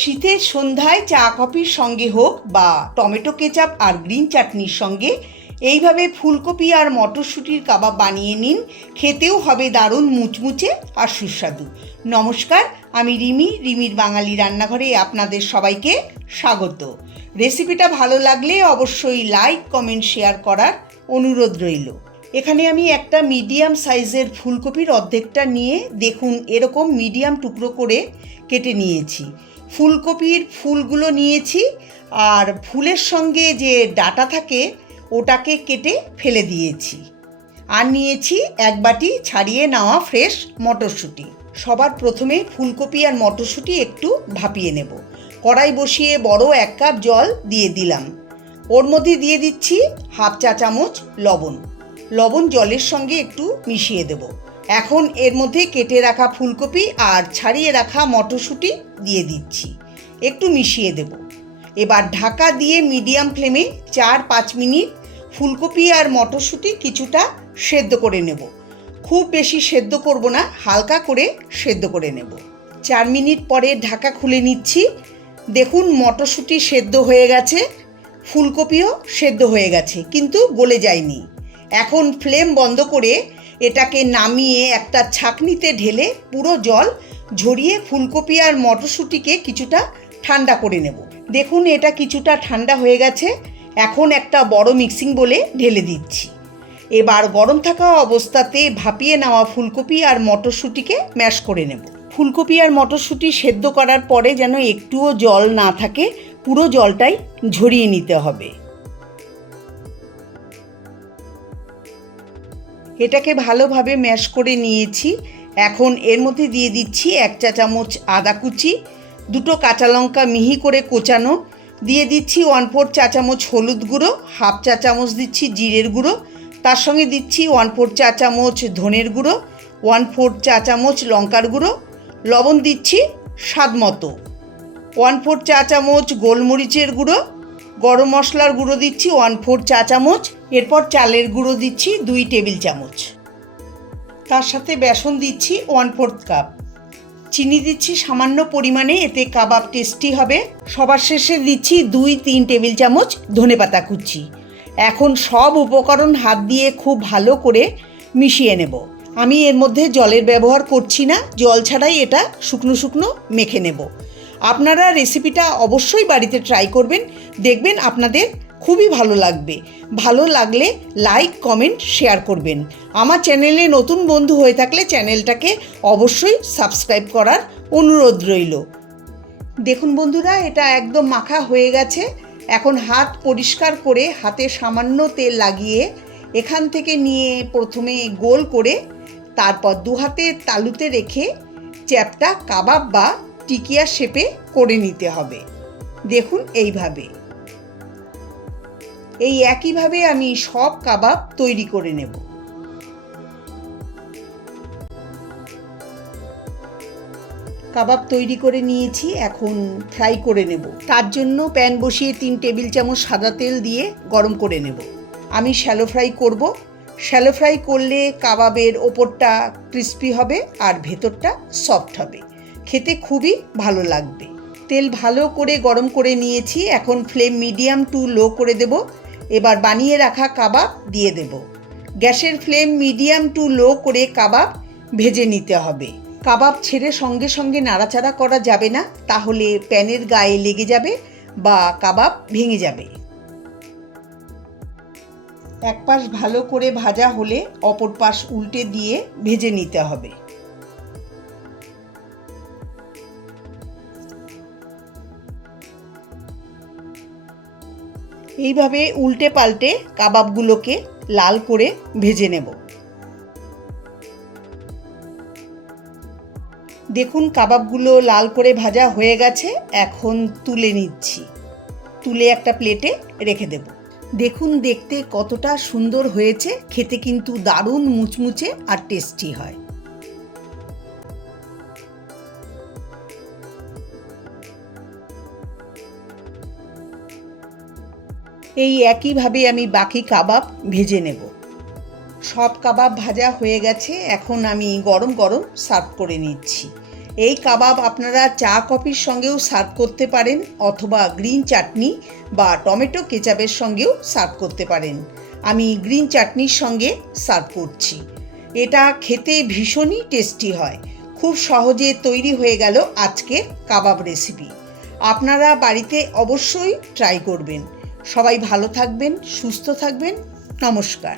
শীতের সন্ধ্যায় চা কফির সঙ্গে হোক বা টমেটো কেচাপ আর গ্রিন চাটনির সঙ্গে এইভাবে ফুলকপি আর মটরশুঁটির কাবাব বানিয়ে নিন। খেতেও হবে দারুণ মুচমুচে আর সুস্বাদু। নমস্কার, আমি রিমির বাঙালি রান্নাঘরে আপনাদের সবাইকে স্বাগত। রেসিপিটা ভালো লাগলে অবশ্যই লাইক, কমেন্ট, শেয়ার করার অনুরোধ রইল। এখানে আমি একটা মিডিয়াম সাইজের ফুলকপির অর্ধেকটা নিয়ে দেখুন এরকম মিডিয়াম টুকরো করে কেটে নিয়েছি। ফুলকপির ফুলগুলো নিয়েছি আর ফুলের সঙ্গে যে ডাঁটা থাকে ওটাকে কেটে ফেলে দিয়েছি। আর নিয়েছি এক বাটি ছাড়িয়ে নেওয়া ফ্রেশ মটরশুঁটি। সবার প্রথমে ফুলকপি আর মটরশুঁটি একটু ভাপিয়ে নেব। কড়াই বসিয়ে বড় 1 কাপ জল দিয়ে দিলাম। ওর মধ্যে দিয়ে দিচ্ছি হাফ চা চামচ লবণ জলের সঙ্গে একটু মিশিয়ে দেব। এখন এর মধ্যে কেটে রাখা ফুলকপি আর ছাড়িয়ে রাখা মটরশুঁটি দিয়ে দিচ্ছি, একটু মিশিয়ে দেব। এবার ঢাকা দিয়ে মিডিয়াম ফ্লেমে 4-5 মিনিট ফুলকপি আর মটরশুঁটি কিছুটা সেদ্ধ করে নেব। খুব বেশি সেদ্ধ করব না, হালকা করে সেদ্ধ করে নেব। 4 মিনিট পরে ঢাকা খুলে নিচ্ছি। দেখুন মটরশুঁটি সেদ্ধ হয়ে গেছে, ফুলকপিও সেদ্ধ হয়ে গেছে, কিন্তু গলে যায়নি। এখন ফ্লেম বন্ধ করে এটাকে নামিয়ে একটা ছাঁকনিতে ঢেলে পুরো জল ঝরিয়ে ফুলকপি আর মটরশুঁটিকে কিছুটা ঠান্ডা করে নেব। দেখুন এটা কিছুটা ঠান্ডা হয়ে গেছে। এখন একটা বড় মিক্সিং বোলে ঢেলে দিচ্ছি। এবার গরম থাকা অবস্থাতে ভাপিয়ে নেওয়া ফুলকপি আর মটরশুঁটিকে ম্যাশ করে নেব। ফুলকপি আর মটরশুঁটি সেদ্ধ করার পরে যেন একটুও জল না থাকে, পুরো জলটাই ঝরিয়ে নিতে হবে। এটাকে ভালোভাবে ম্যাশ করে নিয়েছি। এখন এর মধ্যে দিয়ে দিচ্ছি 1 চা চামচ আদা কুচি, 2 কাঁচা লঙ্কা মিহি করে কোচানো, দিয়ে দিচ্ছি 1/4 চা চামচ হলুদ গুঁড়ো, হাফ চা চামচ দিচ্ছি জিরের গুঁড়ো, তার সঙ্গে দিচ্ছি 1/4 চা চামচ ধনের গুঁড়ো, 1/4 চা চামচ লঙ্কার গুঁড়ো, লবণ দিচ্ছি স্বাদ মতো, 1/4 চা চামচ গোলমরিচের গুঁড়ো, গরম মশলার গুঁড়ো দিচ্ছি 1/4 চা চামচ, এরপর চালের গুঁড়ো দিচ্ছি 2 টেবিল চামচ, তার সাথে বেসন দিচ্ছি 1/4 কাপ, চিনি দিচ্ছি সামান্য পরিমাণে, এতে কাবাব টেস্টি হবে। সবার শেষে দিচ্ছি 2-3 টেবিল চামচ ধনেপাতা কুচি। এখন সব উপকরণ হাত দিয়ে খুব ভালো করে মিশিয়ে নেব। আমি এর মধ্যে জলের ব্যবহার করছি না, জল ছাড়াই এটা শুকনো শুকনো মেখে নেব। আপনারা রেসিপিটা অবশ্যই বাড়িতে ট্রাই করবেন, দেখবেন আপনাদের খুবই ভালো লাগবে। ভালো লাগলে লাইক, কমেন্ট, শেয়ার করবেন। আমার চ্যানেলে নতুন বন্ধু হয়ে থাকলে চ্যানেলটাকে অবশ্যই সাবস্ক্রাইব করার অনুরোধ রইল। দেখুন বন্ধুরা, এটা একদম মাখা হয়ে গেছে। এখন হাত পরিষ্কার করে হাতে সামান্য তেল লাগিয়ে এখান থেকে নিয়ে প্রথমে গোল করে তারপর 2 হাতে তালুতে রেখে চ্যাপটা কাবাব বা টিকিয়া শেপে করে নিতে হবে। দেখুন এইভাবে, এই একইভাবে আমি সব কাবাব তৈরি করে নেব। কাবাব তৈরি করে নিয়েছি, এখন ফ্রাই করে নেব। তার জন্য প্যান বসিয়ে 3 টেবিল চামচ সাদা তেল দিয়ে গরম করে নেব। আমি শ্যালো ফ্রাই করব। শ্যালো ফ্রাই করলে কাবাবের ওপরটা ক্রিস্পি হবে আর ভেতরটা সফট হবে, খেতে খুবই ভালো লাগবে। তেল ভালো করে গরম করে নিয়েছি, এখন ফ্লেম মিডিয়াম টু লো করে দেব। এবার বানিয়ে রাখা কাবাব দিয়ে দেব। গ্যাসের ফ্লেম মিডিয়াম টু লো করে কাবাব ভেজে নিতে হবে। কাবাব ছেড়ে সঙ্গে সঙ্গে নাড়াচাড়া করা যাবে না, তাহলে প্যানের গায়ে লেগে যাবে বা কাবাব ভেঙে যাবে। এক পাশ ভালো করে ভাজা হলে অপর পাশ উল্টে দিয়ে ভেজে নিতে হবে। এইভাবে উল্টে পাল্টে কাবাবগুলোকে লাল করে ভেজে নেব। দেখুন কাবাবগুলো লাল করে ভাজা হয়ে গেছে, এখন তুলে নিচ্ছি। তুলে একটা প্লেটে রেখে দেব। দেখুন দেখতে কতটা সুন্দর হয়েছে, খেতে কিন্তু দারুণ মুচমুচে আর টেস্টি হয়। এই একইভাবে আমি বাকি কাবাব ভেজে নেব। সব কাবাব ভাজা হয়ে গেছে, এখন আমি গরম গরম সার্ভ করে নিচ্ছি। এই কাবাব আপনারা চা কফির সঙ্গেও সার্ভ করতে পারেন অথবা গ্রিন চাটনি বা টমেটো কেচাপের সঙ্গেও সার্ভ করতে পারেন। আমি গ্রিন চাটনির সঙ্গে সার্ভ করছি। এটা খেতে ভীষণই টেস্টি হয়। খুব সহজে তৈরি হয়ে গেল আজকের কাবাব রেসিপি। আপনারা বাড়িতে অবশ্যই ট্রাই করবেন। সবাই ভালো থাকবেন, সুস্থ থাকবেন। নমস্কার।